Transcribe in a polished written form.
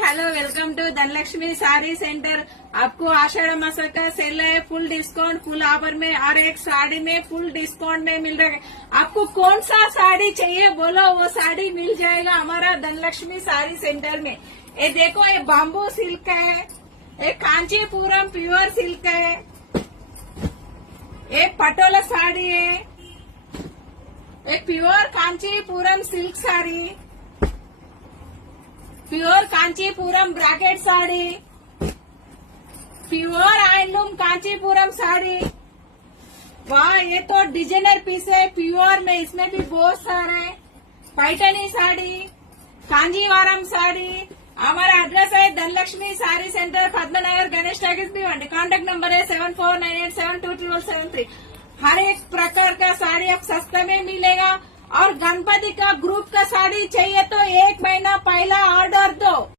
Hello, welcome to Dhanalakshmi sari centre. आपको आषाढ़ मास का सेल है, फुल डिस्काउंट, फुल ऑफर में, और एक साड़ी में फुल डिस्काउंट में मिल रहा है। आपको कौन सा साड़ी चाहिए बोलो, वो साड़ी मिल जाएगा हमारा धनलक्ष्मी साड़ी सेंटर में। ये देखो, ये बाम्बू सिल्क है, ये कांचीपुरम प्योर सिल्क है, एक पटोला साड़ी है, एक pure Kanchipuram silk sari, pure Kanchipuram bracket sari, pure handloom Kanchipuram sari. वाह, ये तो डिजाइनर पीस है प्योर में, इसमें भी बहुत सारे। पैठनी साड़ी, कांजीवारम साड़ी। हमारा एड्रेस है धनलक्ष्मी साड़ी सेंटर, पद्मनगर, गणेश टैक्स भी वंडी। कॉन्टेक्ट नंबर है 7498722273। हर एक प्रकार का साड़ी आप सस्ते में मिलेगा। और गणपति का ग्रुप का साड़ी चाहिए तो 1 महीना पहला ऑर्डर दो।